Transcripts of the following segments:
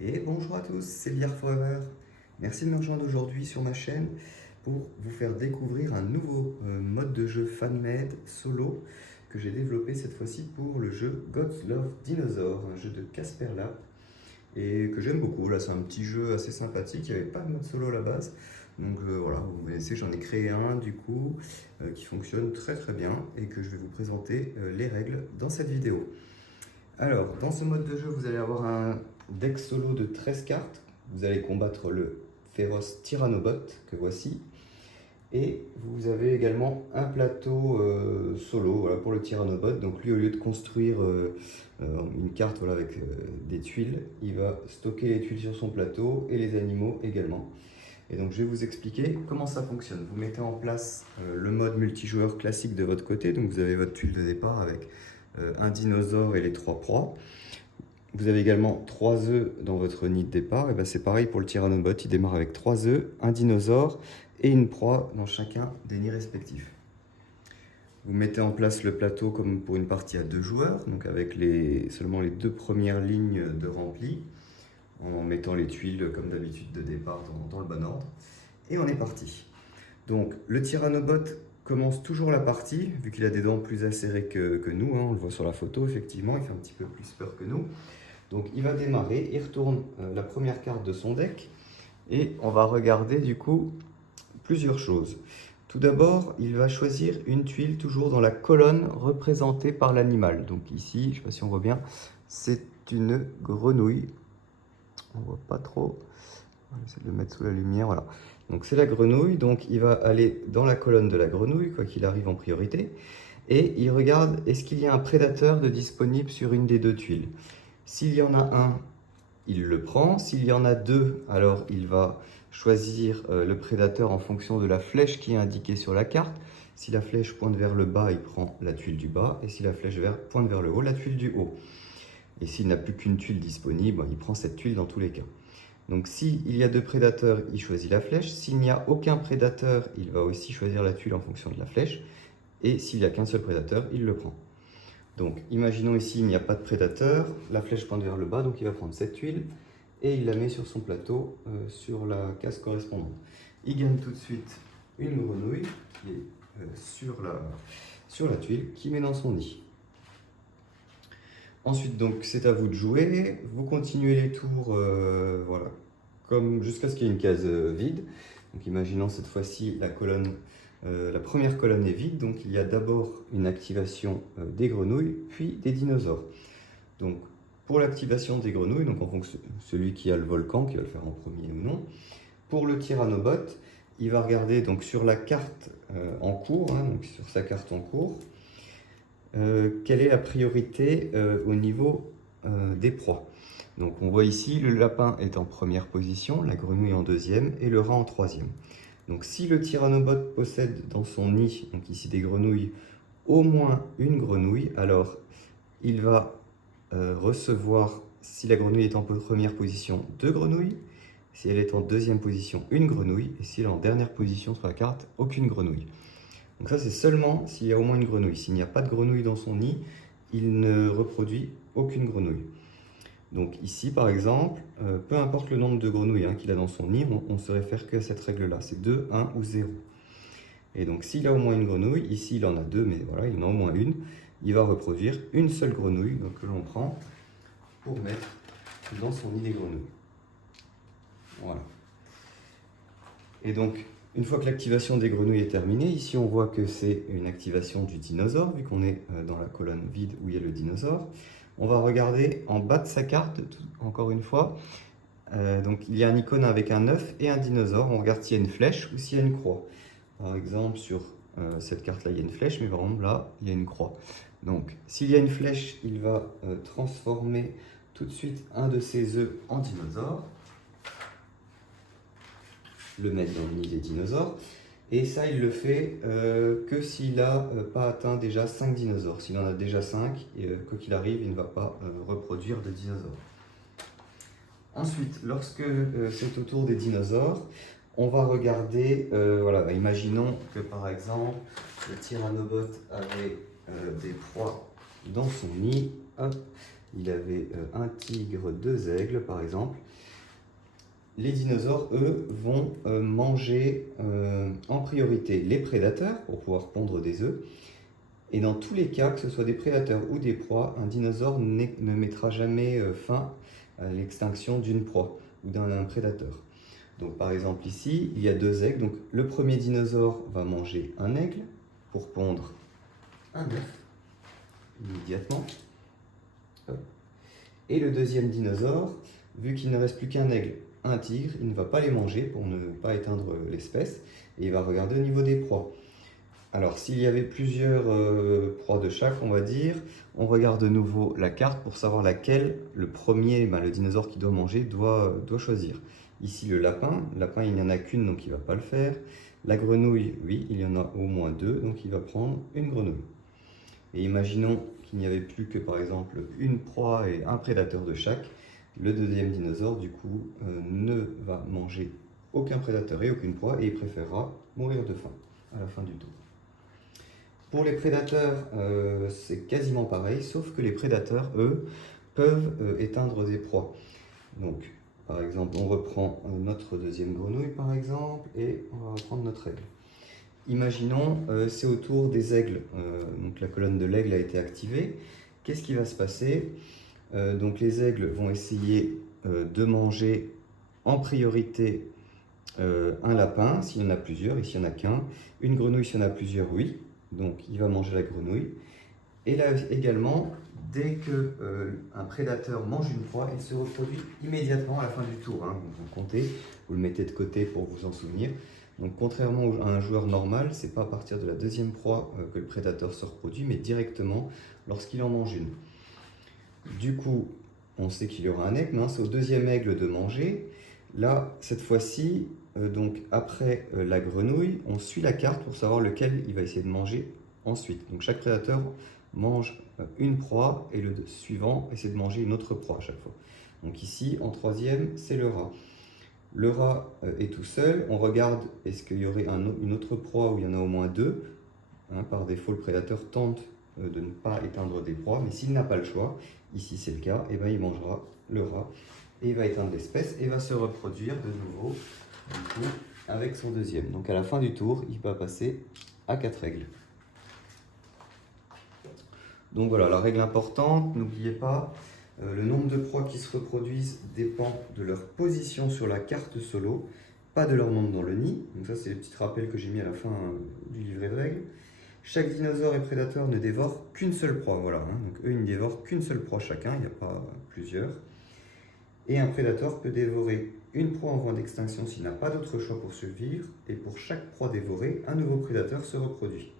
Et bonjour à tous, c'est Billard Forever. Merci de me rejoindre aujourd'hui sur ma chaîne pour vous faire découvrir un nouveau mode de jeu fan-made solo que j'ai développé cette fois-ci pour le jeu Gods Love Dinosaur, un jeu de Casper Lab et que j'aime beaucoup. Là, c'est un petit jeu assez sympathique, il n'y avait pas de mode solo à la base. Donc voilà, vous connaissez, j'en ai créé un du coup qui fonctionne très très bien et que je vais vous présenter les règles dans cette vidéo. Alors, dans ce mode de jeu, vous allez avoir un deck solo de 13 cartes. Vous allez combattre le féroce Tyrannobot, que voici. Et vous avez également un plateau solo voilà, pour le Tyrannobot. Donc lui, au lieu de construire une carte voilà, avec des tuiles, il va stocker les tuiles sur son plateau et les animaux également. Et donc je vais vous expliquer comment ça fonctionne. Vous mettez en place le mode multijoueur classique de votre côté. Donc vous avez votre tuile de départ avec un dinosaure et les 3 proies. Vous avez également 3 œufs dans votre nid de départ. Et ben c'est pareil pour le Tyrannobot, il démarre avec 3 œufs, un dinosaure et une proie dans chacun des nids respectifs. Vous mettez en place le plateau comme pour une partie à 2 joueurs, donc avec seulement les 2 premières lignes de rempli, en mettant les tuiles comme d'habitude de départ dans le bon ordre. Et on est parti. Donc le Tyrannobot commence toujours la partie, vu qu'il a des dents plus acérées que nous, hein, on le voit sur la photo, effectivement, il fait un petit peu plus peur que nous. Donc il va démarrer, il retourne la première carte de son deck, et on va regarder du coup plusieurs choses. Tout d'abord, il va choisir une tuile toujours dans la colonne représentée par l'animal. Donc ici, je ne sais pas si on voit bien, c'est une grenouille. On ne voit pas trop. On va essayer de le mettre sous la lumière, voilà. Donc c'est la grenouille, donc il va aller dans la colonne de la grenouille, quoi qu'il arrive en priorité, et il regarde est-ce qu'il y a un prédateur de disponible sur une des 2 tuiles. S'il y en a un, il le prend. S'il y en a 2, alors il va choisir le prédateur en fonction de la flèche qui est indiquée sur la carte. Si la flèche pointe vers le bas, il prend la tuile du bas, et si la flèche pointe vers le haut, la tuile du haut. Et s'il n'a plus qu'une tuile disponible, il prend cette tuile dans tous les cas. Donc s'il y a 2 prédateurs, il choisit la flèche. S'il n'y a aucun prédateur, il va aussi choisir la tuile en fonction de la flèche. Et s'il n'y a qu'un seul prédateur, il le prend. Donc imaginons ici, il n'y a pas de prédateur, la flèche pointe vers le bas, donc il va prendre cette tuile et il la met sur son plateau, sur la case correspondante. Il gagne tout de suite une grenouille qui est sur la tuile, qui met dans son nid. Ensuite, donc, c'est à vous de jouer. Vous continuez les tours, voilà, comme jusqu'à ce qu'il y ait une case vide. Donc, imaginons cette fois-ci la première colonne est vide. Donc, il y a d'abord une activation des grenouilles, puis des dinosaures. Donc, pour l'activation des grenouilles, donc en fonction de celui qui a le volcan, qui va le faire en premier ou non. Pour le Tyrannobot, il va regarder donc sur la carte en cours, hein, donc sur sa carte en cours. Quelle est la priorité au niveau des proies. Donc on voit ici, le lapin est en première position, la grenouille en deuxième et le rat en troisième. Donc si le Tyrannobot possède dans son nid, donc ici des grenouilles, au moins une grenouille, alors il va recevoir, si la grenouille est en première position, 2 grenouilles, si elle est en deuxième position, une grenouille, et si elle est en dernière position sur la carte, aucune grenouille. Donc ça, c'est seulement s'il y a au moins une grenouille. S'il n'y a pas de grenouille dans son nid, il ne reproduit aucune grenouille. Donc ici, par exemple, peu importe le nombre de grenouilles qu'il a dans son nid, on ne se réfère que à cette règle-là. C'est 2, 1 ou 0. Et donc s'il a au moins une grenouille, ici il en a 2, mais voilà, il en a au moins une, il va reproduire une seule grenouille donc, que l'on prend pour mettre dans son nid des grenouilles. Voilà. Et donc, une fois que l'activation des grenouilles est terminée, ici on voit que c'est une activation du dinosaure, vu qu'on est dans la colonne vide où il y a le dinosaure. On va regarder en bas de sa carte, encore une fois. Donc il y a un icône avec un œuf et un dinosaure. On regarde s'il y a une flèche ou s'il y a une croix. Par exemple, sur cette carte-là, il y a une flèche, mais par exemple là, il y a une croix. Donc s'il y a une flèche, il va transformer tout de suite un de ses œufs en dinosaure, le mettre dans le nid des dinosaures. Et ça, il le fait que s'il n'a pas atteint déjà 5 dinosaures. S'il en a déjà 5, quoi qu'il arrive, il ne va pas reproduire de dinosaures. Ensuite, lorsque c'est au tour des dinosaures, on va regarder, voilà, imaginons que par exemple, le Tyrannobot avait des proies dans son nid. Hop. il avait un tigre, 2 aigles par exemple. Les dinosaures, eux, vont manger en priorité les prédateurs pour pouvoir pondre des œufs. Et dans tous les cas, que ce soit des prédateurs ou des proies, un dinosaure ne mettra jamais fin à l'extinction d'une proie ou d'un prédateur. Donc par exemple ici, il y a 2 aigles. Donc le premier dinosaure va manger un aigle pour pondre un œuf immédiatement. Et le deuxième dinosaure, vu qu'il ne reste plus qu'un aigle, un tigre, il ne va pas les manger pour ne pas éteindre l'espèce et il va regarder au niveau des proies. Alors s'il y avait plusieurs proies de chaque, on va dire, on regarde de nouveau la carte pour savoir laquelle le premier, le dinosaure qui doit manger, doit choisir. Ici le lapin, il n'y en a qu'une donc il ne va pas le faire. La grenouille, oui, il y en a au moins 2, donc il va prendre une grenouille. Et imaginons qu'il n'y avait plus que par exemple une proie et un prédateur de chaque. Le deuxième dinosaure, du coup, ne va manger aucun prédateur et aucune proie et il préférera mourir de faim à la fin du tour. Pour les prédateurs, c'est quasiment pareil, sauf que les prédateurs, eux, peuvent éteindre des proies. Donc, par exemple, on reprend notre deuxième grenouille, par exemple, et on va reprendre notre aigle. Imaginons, c'est au tour des aigles, donc la colonne de l'aigle a été activée. Qu'est-ce qui va se passer? Donc les aigles vont essayer de manger en priorité un lapin, s'il y en a plusieurs, ici il n'y en a qu'un. Une grenouille, s'il y en a plusieurs, oui. Donc il va manger la grenouille. Et là également, dès qu'un prédateur mange une proie, il se reproduit immédiatement à la fin du tour. Hein. Vous comptez, vous le mettez de côté pour vous en souvenir. Donc contrairement à un joueur normal, ce n'est pas à partir de la deuxième proie que le prédateur se reproduit, mais directement lorsqu'il en mange une. Du coup, on sait qu'il y aura un aigle, mais c'est au deuxième aigle de manger. Là, cette fois-ci, donc après la grenouille, on suit la carte pour savoir lequel il va essayer de manger ensuite. Donc chaque prédateur mange une proie et le suivant essaie de manger une autre proie à chaque fois. Donc ici, en troisième, c'est le rat. Le rat est tout seul. On regarde est-ce qu'il y aurait une autre proie où il y en a au moins 2. Hein, par défaut, le prédateur tente de ne pas éteindre des proies, mais s'il n'a pas le choix, ici c'est le cas, et il mangera le rat et il va éteindre l'espèce et va se reproduire de nouveau du coup, avec son deuxième. Donc à la fin du tour, il va passer à 4 aigles. Donc voilà, la règle importante, n'oubliez pas, le nombre de proies qui se reproduisent dépend de leur position sur la carte solo, pas de leur nombre dans le nid. Donc ça c'est le petit rappel que j'ai mis à la fin du livret de règles. Chaque dinosaure et prédateur ne dévore qu'une seule proie, voilà. Hein. Donc eux, ils ne dévorent qu'une seule proie chacun, il n'y a pas plusieurs. Et un prédateur peut dévorer une proie en voie d'extinction s'il n'a pas d'autre choix pour survivre, et pour chaque proie dévorée, un nouveau prédateur se reproduit.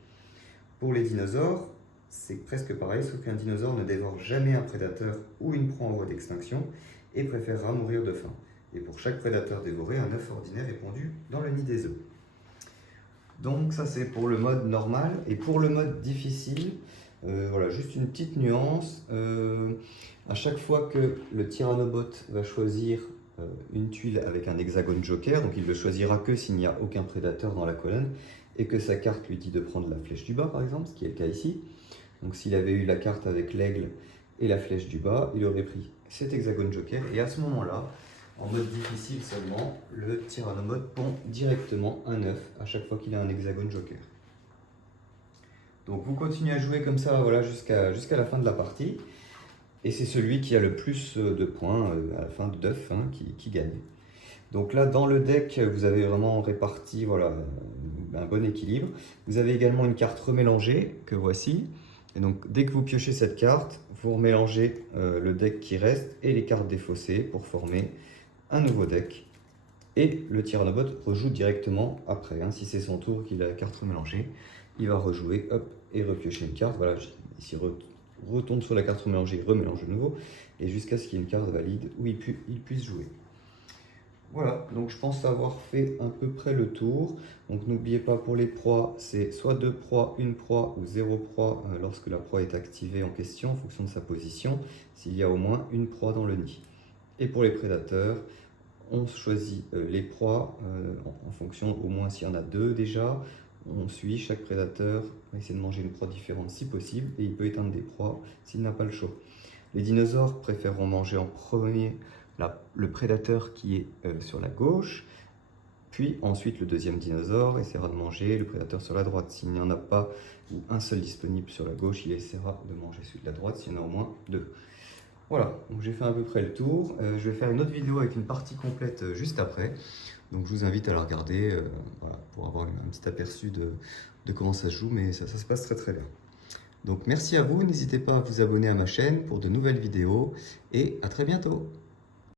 Pour les dinosaures, c'est presque pareil, sauf qu'un dinosaure ne dévore jamais un prédateur ou une proie en voie d'extinction et préférera mourir de faim. Et pour chaque prédateur dévoré, un œuf ordinaire est pondu dans le nid des œufs. Donc ça c'est pour le mode normal. Et pour le mode difficile, voilà, juste une petite nuance. À chaque fois que le Tyrannobot va choisir une tuile avec un hexagone joker, donc il ne le choisira que s'il n'y a aucun prédateur dans la colonne, et que sa carte lui dit de prendre la flèche du bas par exemple, ce qui est le cas ici. Donc s'il avait eu la carte avec l'aigle et la flèche du bas, il aurait pris cet hexagone joker, et à ce moment-là, en mode difficile seulement, le Tyrannobot pond directement un œuf à chaque fois qu'il a un hexagone joker. Donc vous continuez à jouer comme ça voilà, jusqu'à la fin de la partie. Et c'est celui qui a le plus de points à la fin d'œufs qui gagne. Donc là, dans le deck, vous avez vraiment réparti voilà, un bon équilibre. Vous avez également une carte remélangée que voici. Et donc dès que vous piochez cette carte, vous remélangez le deck qui reste et les cartes défaussées pour former un nouveau deck. Et le Tyrannobot rejoue directement après. Hein. Si c'est son tour qu'il a la carte remélangée, il va rejouer hop, et repiocher une carte. Voilà, ici retourne sur la carte remélangée, remélange de nouveau, et jusqu'à ce qu'il y ait une carte valide où il puisse jouer. Voilà, donc je pense avoir fait à peu près le tour. Donc n'oubliez pas pour les proies, c'est soit 2 proies, 1 proie ou 0 proie lorsque la proie est activée en question en fonction de sa position, s'il y a au moins une proie dans le nid. Et pour les prédateurs, on choisit les proies en fonction au moins s'il y en a 2 déjà. On suit chaque prédateur, on va essayer de manger une proie différente si possible et il peut éteindre des proies s'il n'a pas le choix. Les dinosaures préféreront manger en premier le prédateur qui est sur la gauche, puis ensuite le deuxième dinosaure essaiera de manger le prédateur sur la droite. S'il n'y en a pas ou un seul disponible sur la gauche, il essaiera de manger celui de la droite s'il y en a au moins deux. Voilà, donc j'ai fait à peu près le tour. Je vais faire une autre vidéo avec une partie complète juste après. Donc je vous invite à la regarder voilà, pour avoir un petit aperçu de comment ça se joue, mais ça se passe très très bien. Donc merci à vous, n'hésitez pas à vous abonner à ma chaîne pour de nouvelles vidéos et à très bientôt.